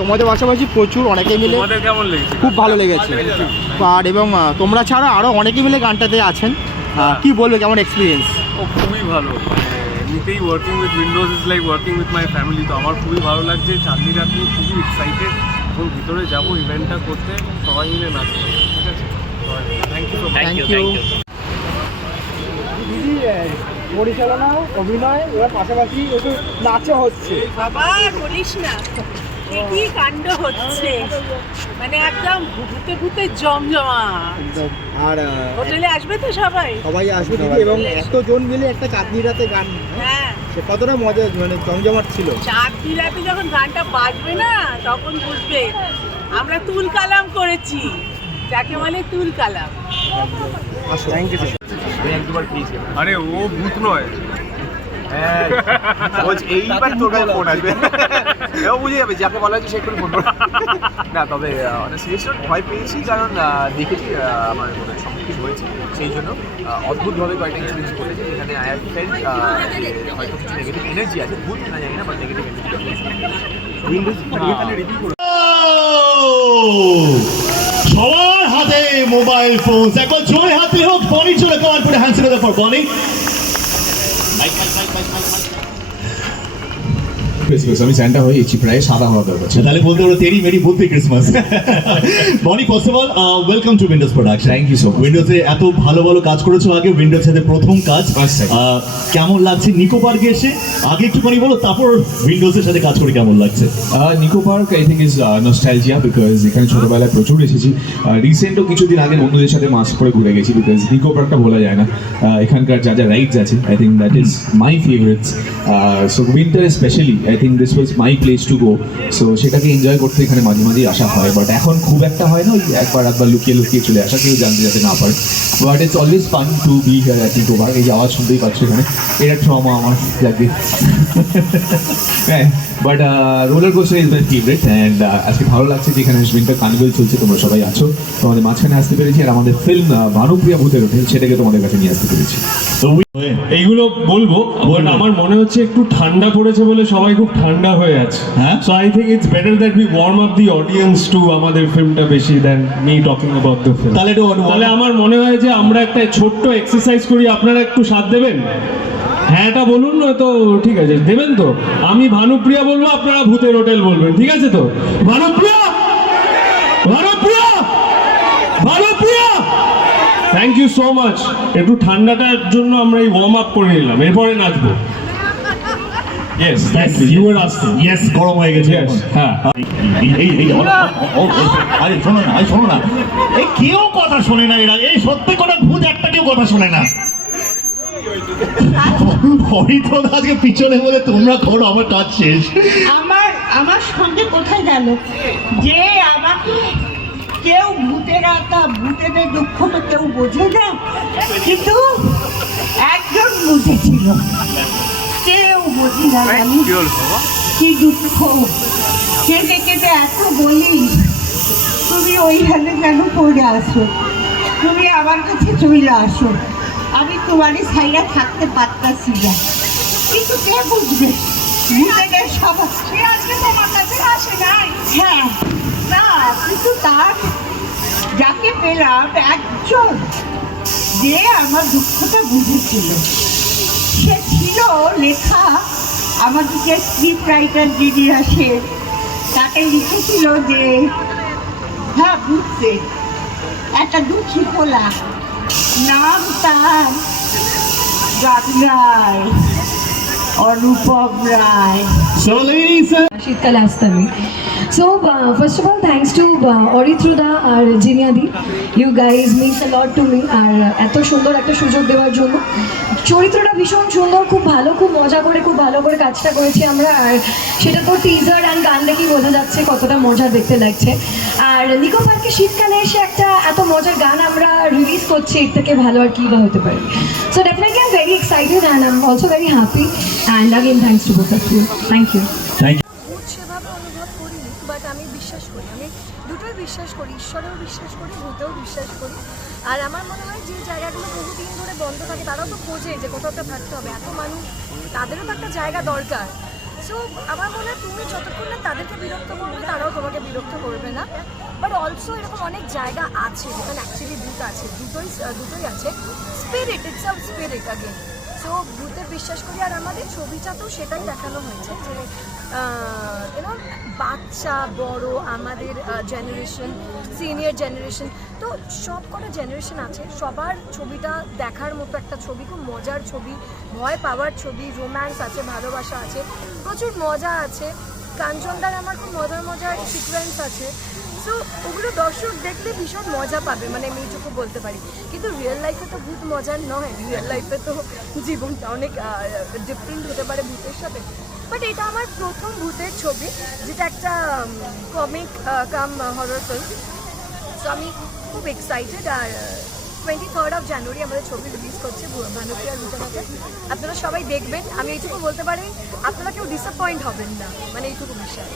তোমাদের পাশাপাশি প্রচুর অনেকে মিলে কেমন লেগেছে? খুব ভালো লেগেছে। আর এবং তোমরা ছাড়া আরও অনেকে মিলে গানটাতে আছেন, কি বলবে কেমন এক্সপিরিয়েন্স? ও খুবই ভালো, এমনিতেই working with Windows is like working with my family. তো আমার খুবই ভালো লাগছে, চাঁদনি রাত নিয়ে খুবই এক্সাইটেড। এখন ভিতরে যাবো ইভেন্টটা করতে, সবাই মিলে নাচবো। ঠিক আছে, থ্যাংক ইউ। থ্যাংক ইউ দিদি। পরিচালনা, অভিনয়, এবার পাশাপাশি একটু নাচও হচ্ছে। বাবা বলিস না, কি কাণ্ড হচ্ছে, মানে একদম ভূতে ভূতে জমজমা। আর হোটেলে আসবে তো সবাই আসবে দিদি, এবং এতজন মিলে একটা চাঁদনি রাতে গান, হ্যাঁ সে কতটা মজা, মানে জমজমাট ছিল। চাঁদনি রাতে যখন গানটা বাজবে না তখন বুঝবে আমরা তুল কালাম করেছি, যাকে বলে তুল কালাম। আসো, থ্যাংক ইউ। আরে ও ভূত নয়, এইবার তোর কাছে ফোন আসবে, এও বুঝে যাবে যাকে বলা হয়েছে সে একটু ফোন করবে না। তবে অনেক সিরিয়াস ভয় পেয়েছি, কারণ দেখেছি আমার সম্মুখীন হয়েছে, সেই জন্য অদ্ভুতভাবে কয়েকটা ইনসিডেন্স ঘটেছে যেখানে আই হ্যাভ ফেল্ট হয়তো কিছু নেগেটিভ এনার্জি আছে, ভূত না জানি না, বাট নেগেটিভ এনার্জি। সবার হাতে মোবাইল ফোন, একবার জোরে হাত দিলে হোক। বনি চলে কমান করে হ্যান্ডস টুগেদার ফর বনি। আমি স্যান্টা হয়ে গেছি, প্রায় সাদা হওয়া দরকার। তাহলে বলতে পারো তেরি মেরি বলতে Christmas. Boni, first of all welcome to Windows production. Thank you so much. উইন্ডোজে এত ভালো ভালো কাজ করেছো আগে, উইন্ডোজ সাথে প্রথম কাজ, কেমন লাগছে নিকো পার্কে এসে? আগে একটুখানি বলো, তারপর উইন্ডোজের সাথে কাজ করে কেমন লাগছে? Nicco Park I think is nostalgia, because এখানে ছোটবেলায় প্রচুর এসেছি। রিসেন্টও কিছুদিন আগে বন্ধুদের সাথে মাস্ক করে ঘুরে গেছি, বিকজ নিকো পার্কটা বলা যায় না। এখানকার যা যা রাইডস আছে, I think that is my favourites. So winter specially I think this was my place to go. So সেটাকে এনজয় করতে এখানে মাঝে মাঝেই আসা হয়, বাট এখন খুব একটা হয় না, ওই একবার লুকিয়ে লুকিয়ে চলে আসা, কেউ জানতে যাতে না পারে। But it's always fun to be here at Nicco Park. এই যে আওয়াজ শুনতেই পাচ্ছ এখানে, এটা ট্রমা আমার লাগে। হ্যাঁ, but roller coaster is my favourite. And আজকে ভালো লাগছে যে এখানে উইন্টার কার্নিভাল চলছে, তোমরা সবাই আছো, তোমাদের মাঝখানে আসতে পেরেছি, আর আমাদের ফিল্ম ভানুপ্রিয়া ভূতের হোটেল সেটাকে তোমাদের কাছে নিয়ে আসতে পেরেছি। তো এইগুলো বলবো, বাট আমার মনে হচ্ছে একটু ঠান্ডা পড়েছে বলে সবাই খুব ঠান্ডা হয়ে আছে। হ্যাঁ, so I think it's better that we warm up the audience to আমাদের ফিল্মটা বেশি than me talking about the film. তাহলে আমার মনে হয় যে আমরা একটা ছোট্ট এক্সারসাইজ করি, আপনারা একটু সাথ দেবেন? হ্যাঁটা বলুন, তো ঠিক আছে দেবেন তো? আমি ভানুপ্রিয়া বলবো, আপনারা ভূতের হোটেল বলবেন, ঠিক আছে তো? Bhanupriya, Bhanupriya, Bhanupriya. Thank you so much. একটু ঠান্ডাটার জন্য আমরা এই ওয়ার্ম আপ করে নিলাম, এরপরে নাচবো। Yes, thank you. You are asking. Yes, গরম হয়ে গেছে। হ্যাঁ, আরে শোনো না, শোনো না, এই কেউ কথা শোনে না, এরা এই সত্যি করে ভূত একটা কেউ কথা শোনে না। হরিদ্র আজকে পিছনে বলে তোমরা করো, আমার কাজ শেষ। আমার সঙ্গে কোথায় গেল যে আমাকে কেউ ভূতের আত্মা, ভূতেদের দুঃখ তো কেউ বোঝে না, কিন্তু একজন বুঝেছিল, কেউ বুঝি না। আমি কি দুঃখ, কেটে কেটে এত বলি, তুমি ওইখানে কেন পড়ে আসো, তুমি আমার কাছে চলে আসো, আমি তোমারই সাইডে থাকতে পারতাছি না, কিন্তু কে বুঝবে ভূতেদের সবাই আজকে তোমার কাছে আসে নাই। হ্যাঁ না, কিন্তু তার যাকে পেলাম একজন যে আমার দুঃখটা বুঝেছিল, সে ছিল লেখা আমাদের যে স্ক্রিপ্ট রাইটার যিনি আসেন, তাকে লিখেছিল যে হ্যাঁ বুঝতে একটা দুঃখী পোলা, নাম তার গান Anupam Roy. So ladies and শীতকালে আসতাম। So first of all, thanks to অরিত্রদা R জিনিয়াদি, you guys means a lot to me, আর এত সুন্দর একটা সুযোগ দেওয়ার জন্য। চরিত্রটা ভীষণ সুন্দর, খুব ভালো, খুব মজা করে, খুব ভালো করে কাজটা করেছি আমরা, আর সেটা তো টিজার অ্যান্ড গান দেখেই বোঝা যাচ্ছে কতটা মজা দেখতে লাগছে। আর নিকো পার্কে শীতকালে এসে একটা এত মজার গান আমরা রিলিজ করছি, এর থেকে ভালো আর কী বা হতে পারে। So definitely I'm very excited and I'm also very happy, and again thanks to both of you. Thank you. সেভাবে অনুভব করিনি, বাট আমি বিশ্বাস করি, আমি দুটোই বিশ্বাস করি, ঈশ্বরেও বিশ্বাস করি, ভূতেও বিশ্বাস করি। আর আমার মনে হয় যে জায়গাগুলো বহুদিন ধরে বন্ধ থাকে, তারাও তো খোঁজে যে কোথাও একটা থাকতে হবে, এত মানুষ, তাদেরও তো একটা জায়গা দরকার। সো আমার মনে হয় তুমি যতক্ষণ না তাদেরকে বিরক্ত করবে তারাও তোমাকে বিরক্ত করবে না। বাট অলসো এরকম অনেক জায়গা আছে যেখানে অ্যাকচুয়ালি ভূত আছে, দুটোই আছে। Spirit, it's a spirit again. So ভূতে বিশ্বাস করি, আর আমাদের ছবিটাতেও সেটাই দেখানো হয়েছে যে ইউনো বাচ্চা বড় আমাদের জেনারেশন, সিনিয়র জেনারেশন, তো সব কটা জেনারেশন আছে, সবার ছবিটা দেখার মতো একটা ছবি, খুব মজার ছবি, ভয় পাওয়ার ছবি, রোম্যান্স আছে, ভালোবাসা আছে, প্রচুর মজা আছে। কাঞ্চনদার আমার খুব মজার সিকোয়েন্স আছে। সো ওগুলো দর্শক দেখলে ভীষণ মজা পাবে, মানে আমি এইটুকু বলতে পারি। কিন্তু রিয়েল লাইফে তো ভূত মজার নয়, রিয়েল লাইফে তো জীবনটা অনেক ডিফারেন্ট হতে পারে ভূতের সাথে। বাট এটা আমার প্রথম ভূতের ছবি, যেটা একটা কমিক কাম হরর ফিল্ম। সো আমি খুব excited. R 23rd of January আমাদের ছবি রিলিজ করছে ভানুপ্রিয়া রুচানাকে। আপনারা সবাই দেখবেন, আমি এইটুকু বলতে পারি, আপনারা কেউ ডিসঅ্যাপয়েন্ট হবেন না, মানে এইটুকু বিষয়।